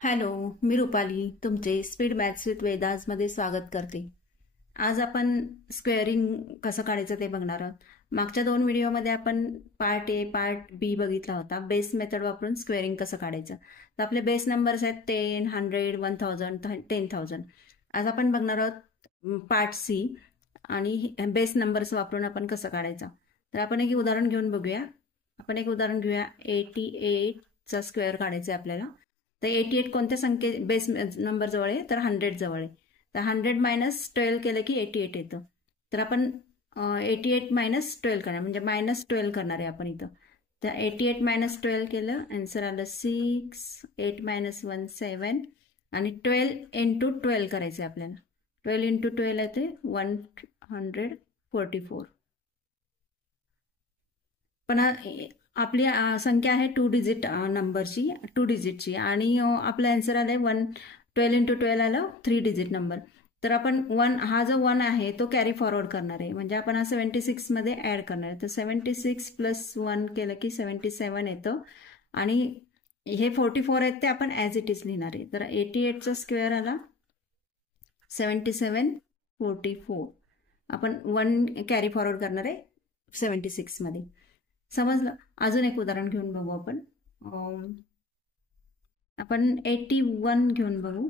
Hello, मी रुपाली तुमचे speed maths with वेदाजमध्ये स्वागत करते. आज आपण स्क्वेअरिंग कसं काढायचं ते बघणार आहोत. मागच्या 2 व्हिडिओमध्ये आपण पार्ट ए पार्ट बी बघितला होता. बेस मेथड वापरून स्क्वेअरिंग कसं काढायचं. तर आपले बेस नंबर्स आहेत 10, 100, 1000, 10,000. आज आपण बघणार आहोत पार्ट सी आणि बेस नंबर्स वापरून आपण कसं काढायचं. तर आपण एक उदाहरण घेऊन बघूया. आपण एक उदाहरण घेऊया. 88चा स्क्वेअर काढायचा आहे आपल्याला. तर 88 कोणत्या संख्ये बेस नंबर जवळ आहे, तर 100 जवळ आहे. तर 100 मायनस 12 केलं की 88 येतं. तर आपण 88 मायनस 12 करणार, म्हणजे -12 करणार आहे आपण इथं. तर 88 मायनस 12 केलं, आन्सर आलं 6. 8 मायनस 1 7 आणि 12 इंटू 12 करायचं आहे आपल्याला. 12 इंटू 12 येते 144. पण आपली संख्या आहे 2 डिजिट नंबरची, 2 डिजिटची, आणि आपलं आन्सर आलंय 12 इंटू 12 आलं 3 डिजिट नंबर. तर आपण हा जो 1 आहे तो कॅरी फॉरवर्ड करणार आहे, म्हणजे आपण हा 76 मध्ये ऍड करणार आहे. तर 76 प्लस 1 केलं की 77 येतं, आणि हे 44 आहेत ते आपण ॲज इट इज लिहिणार आहे. तर 88चा स्क्वेअर आला 77 44. आपण 1 कॅरी फॉरवर्ड करणार आहे 76 मध्ये. समजलं. अजून एक उदाहरण घेऊन बघू आपण. आपण 81 घेऊन बघू.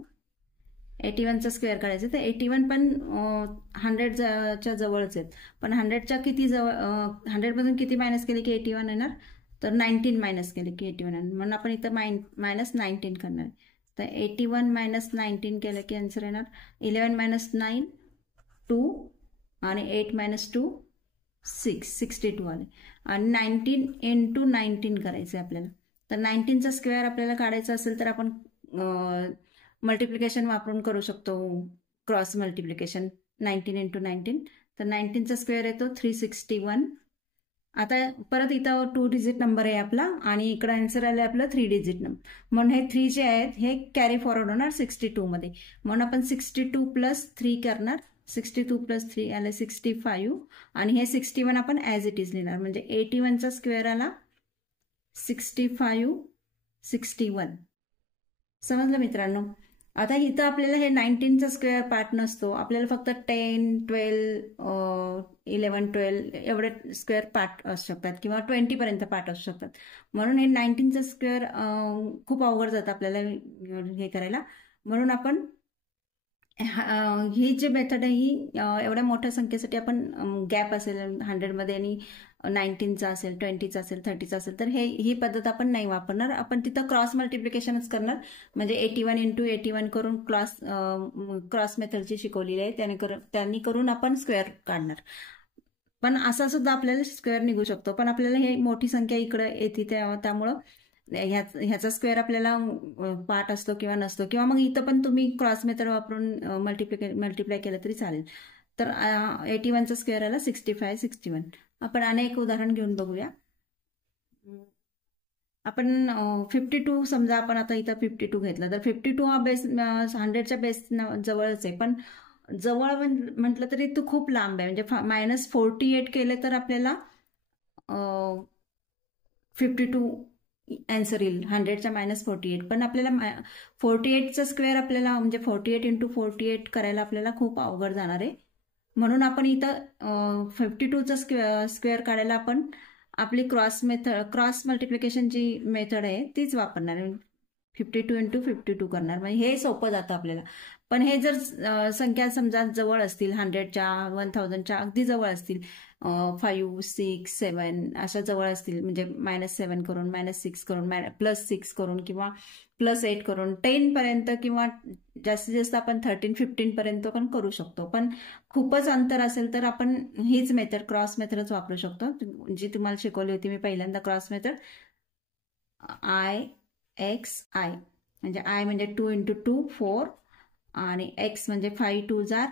81चा स्क्वेअर काढायचं. तर 81 पण 100च्या जवळच आहेत, पण 100च्या किती जवळ, 100मधून किती मायनस केले की 81 येणार, तर 19 मायनस केले की 81 येणार, म्हणून आपण इथं मायनस 19 करणार. तर 81 मायनस 19 केलं की आन्सर येणार 11 मायनस 9 2 आणि 8 मायनस 2 62 आले. आणि 19 इंटू 19 करायचं आहे आपल्याला. तर 19चा स्क्वेअर आपल्याला काढायचा असेल तर आपण मल्टिप्लिकेशन वापरून करू शकतो, क्रॉस मल्टिप्लिकेशन. 19 इंटू 19, तर 19चा स्क्वेअर येतो 361. आता परत इथं 2 डिजिट नंबर आहे आपला, आणि इकडं आन्सर आलं आपलं 3 डिजिट नंबर, म्हणून हे 3 जे आहेत हे कॅरी फॉरवर्ड होणार 62 मध्ये, म्हणून आपण 62 प्लस 3 करणार. 62 प्लस 3 आले 65, आणि हे 61 आपण ॲज इट इज लिहिणार, म्हणजे 81चा स्क्वेअर आला 65 61. समजलं मित्रांनो. आता इथं आपल्याला हे 19चा स्क्वेअर पार्ट नसतो, आपल्याला फक्त 10, 12, 11, 12 एवढे स्क्वेअर पार्ट असू शकतात, किंवा 20 पर्यंत पार्ट असू शकतात. म्हणून हे 19चा स्क्वेअर खूप अवघड जातं आपल्याला हे करायला. म्हणून आपण ही जी मेथड आहे ही एवढ्या मोठ्या संख्येसाठी आपण गॅप असेल 100मध्ये आणि 19चा असेल, 20चा असेल, 30चा असेल, तर ही पद्धत आपण नाही वापरणार. आपण तिथं क्रॉस मल्टिप्लिकेशनच करणार, म्हणजे 81 इंटू 81 करून क्रॉस मेथडची शिकवलेली आहे, त्यांनी करून आपण स्क्वेअर काढणार. पण असा सुद्धा आपल्याला स्क्वेअर निघू शकतो, पण आपल्याला हे मोठी संख्या इकडे येते त्यामुळं ह्याचा स्क्वेअर आपल्याला पार्ट असतो किंवा नसतो, किंवा मग इथं पण तुम्ही क्रॉस मेथड वापरून मल्टिप्लाय केलं तरी चालेल. तर 81चा स्क्वेअर आला 65 61. आपण अनेक उदाहरण घेऊन बघूया. आपण 52 समजा, आपण आता इथं 52 घेतलं, तर 52 हा बेस 100च्या बेस जवळच आहे, पण जवळ म्हटलं तरी तो खूप लांब आहे, म्हणजे -48 केले तर आपल्याला 52 आन्सर येईल 100च्या -48. पण आपल्याला 48चा स्क्वेअर आपल्याला, म्हणजे 48 इंटू 48 करायला आपल्याला खूप अवघड जाणार आहे. म्हणून आपण इथं 52चा स्क्वेअर काढायला आपण आपली क्रॉस मल्टिप्लिकेशन जी मेथड आहे तीच वापरणार आहे. 52 इंटू 52 करणार, म्हणजे हे सोपं जातं आपल्याला. पण हे जर संख्या समजा जवळ असतील, 100च्या 1000च्या अगदी जवळ असतील, 5 6 7 अशा जवळ असतील, म्हणजे -7 करून, -6 करून, +6 करून, किंवा +8 करून, 10 पर्यंत, किंवा जास्तीत जास्त आपण 13 15 पर्यंत पण करू शकतो. पण खूपच अंतर असेल तर आपण हीच मेथड, क्रॉस मेथडच वापरू शकतो, जी तुम्हाला शिकवली होती मी पहिल्यांदा. क्रॉस मेथड IXI, म्हणजे I म्हणजे 2 इंटू 2 4, आणि X म्हणजे 5 2 जार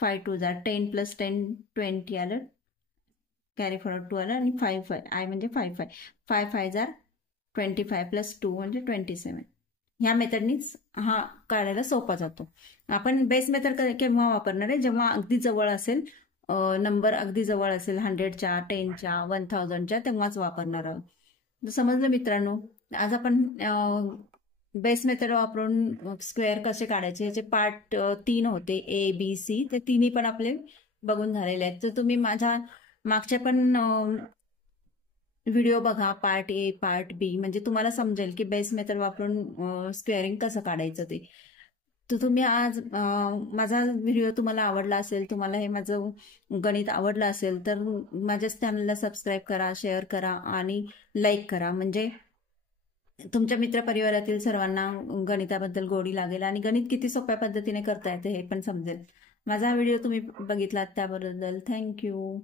5 2 जार 10 प्लस 10 20 आलं, कॅरी फॉरवर्ड 2 आलं, आणि 5 5 I म्हणजे 5 5 5 5 जार 25 प्लस 2 म्हणजे 27. ह्या मेथडनीच हा काढायला सोपा जातो. आपण बेस मेथड केव्हा वापरणार आहे, जेव्हा अगदी जवळ असेल, नंबर अगदी जवळ असेल, 100च्या 10च्या 1000च्या, तेव्हाच वापरणार आहोत. समजलं मित्रांनो. आज आपण बेस मेथड वापरून स्क्वेअर कसे काढायचे ह्याचे पार्ट 3 होते, ABC. ते तिन्ही पण आपले बघून झालेले आहेत. तर तुम्ही माझ्या मागच्या पण व्हिडिओ बघा, पार्ट A, पार्ट B, म्हणजे तुम्हाला समजेल की बेस मेथड वापरून स्क्वेअरिंग कसं काढायचं ते. तर तुम्ही आज माझा व्हिडिओ तुम्हाला आवडला असेल, तुम्हाला हे माझं गणित आवडलं असेल, तर माझ्या चॅनलला सबस्क्राईब करा, शेअर करा आणि लाईक करा. म्हणजे तुमच्या मित्रपरिवारातील सर्वांना गणिताबद्दल गोडी लागेल आणि गणित किती सोप्या पद्धतीने करता येते हे पण समजेल. माझा हा व्हिडिओ तुम्ही बघितलात त्याबद्दल थँक्यू.